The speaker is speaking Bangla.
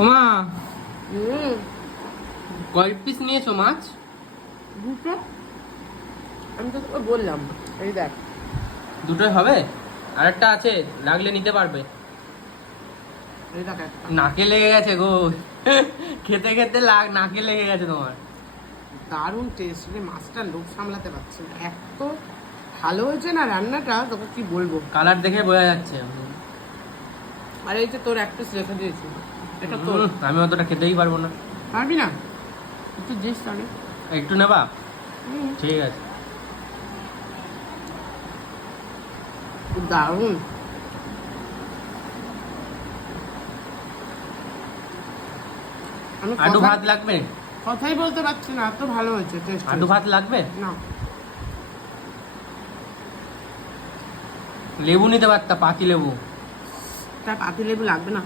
ওমা হুম কয় পিস নিয়েছো মাছ? দুটো। আমি তো তোকে বললাম, এই দেখ। দুটোই হবে? আরেকটা আছে, লাগলে নিতে পারবে। এই দেখ একটা। নাকে লেগে গেছে গো। খেতে খেতে নাকে লেগে গেছে তোমার। দারুণ টেস্ট রে, মাছটা লোভ সামলাতে পারছি না, এত ভালো হয়েছে না রান্নাটা, তোকে কি বলবো। কালার দেখে বোঝা যাচ্ছে। আর এই যে তোর এক পিস রেখে দিয়েছি, এটা তোর। আমি অতটা খেতেই পারবো না। পারবি না? একটু দিস তাহলে। একটু নেবা? হুম, ঠিক আছে। দারুণ। আমি আলু ভাত লাগবে? কথাই বলতে পারছি না, এত ভালো হয়েছে টেস্ট। আলু ভাত লাগবে? না, লেবু নিতে পারতা, পাতি লেবু। তার পাতি লেবু লাগবে না।